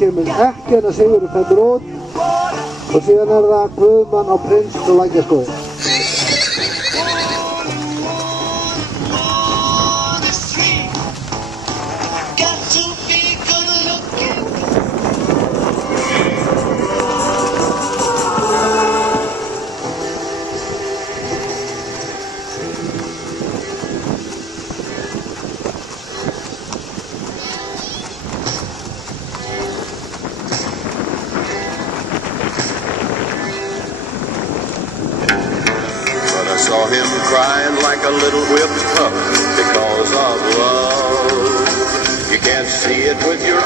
kemur ekki að Sigurður fellur út og síðan það Guðmann og Prins til Lækjarskógi. Saw him crying like a little whipped pup because of love. You can't see it with your